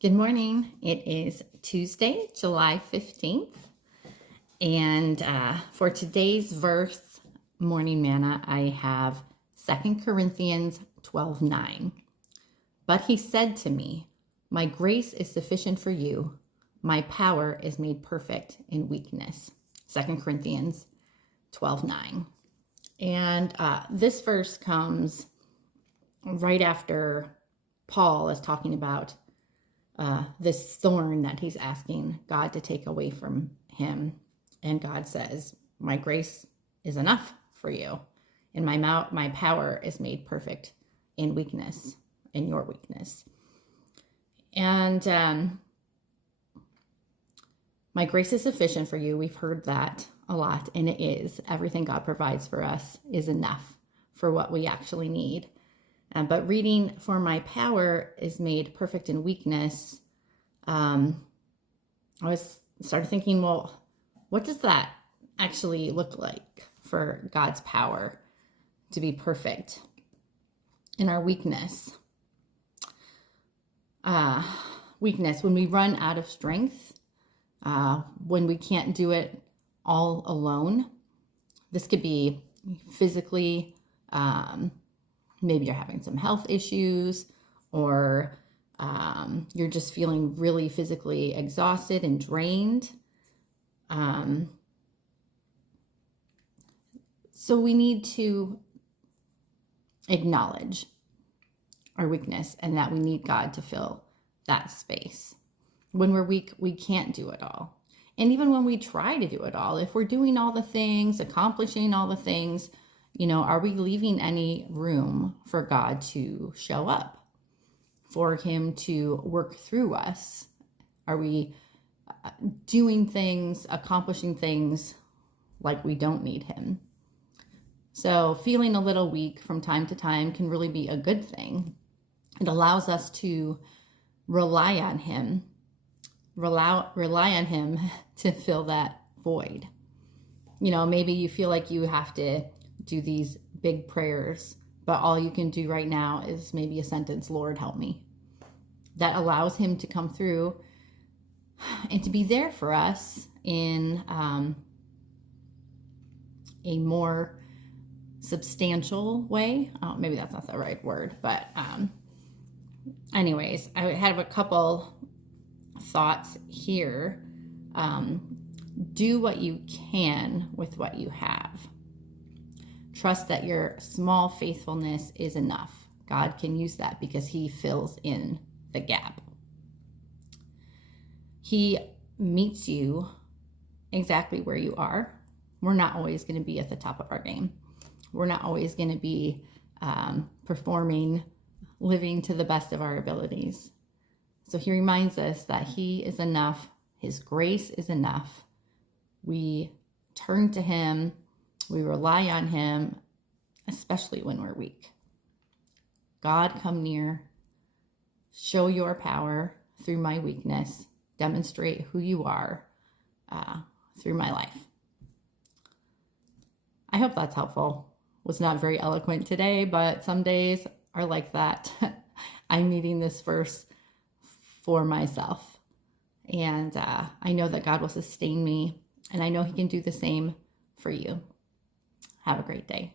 Good morning. It is Tuesday, July 15th. And for today's verse, morning manna, I have 2 Corinthians 12:9. But he said to me, my grace is sufficient for you. My power is made perfect in weakness. 2 Corinthians 12:9. And this verse comes right after Paul is talking about this thorn that he's asking God to take away from him. And God says, my grace is enough for you. And my power is made perfect in weakness, in your weakness. And my grace is sufficient for you. We've heard that a lot, and it is. Everything God provides for us is enough for what we actually need. But reading, for my power is made perfect in weakness, I started thinking, well, what does that actually look like for God's power to be perfect in our weakness? Weakness, when we run out of strength, when we can't do it all alone. This could be physically, maybe you're having some health issues, or you're just feeling really physically exhausted and drained. So we need to acknowledge our weakness and that we need God to fill that space. When we're weak, we can't do it all. And even when we try to do it all, if we're doing all the things, accomplishing all the things, are we leaving any room for God to show up, for him to work through us? Are we doing things, accomplishing things like we don't need him? So feeling a little weak from time to time can really be a good thing. It allows us to rely on him to fill that void. Maybe you feel like you have to do these big prayers, but all you can do right now is maybe a sentence, Lord, help me. That allows him to come through and to be there for us in a more substantial way. Maybe that's not the right word, but anyways, I have a couple thoughts here. Do what you can with what you have. Trust that your small faithfulness is enough. God can use that because he fills in the gap. He meets you exactly where you are. We're not always going to be at the top of our game. We're not always going to be performing, living to the best of our abilities. So he reminds us that he is enough. His grace is enough. We turn to him. We rely on him, especially when we're weak. God, come near. Show your power through my weakness. Demonstrate who you are through my life. I hope that's helpful. Was not very eloquent today, but some days are like that. I'm needing this verse for myself. And I know that God will sustain me, and I know he can do the same for you. Have a great day.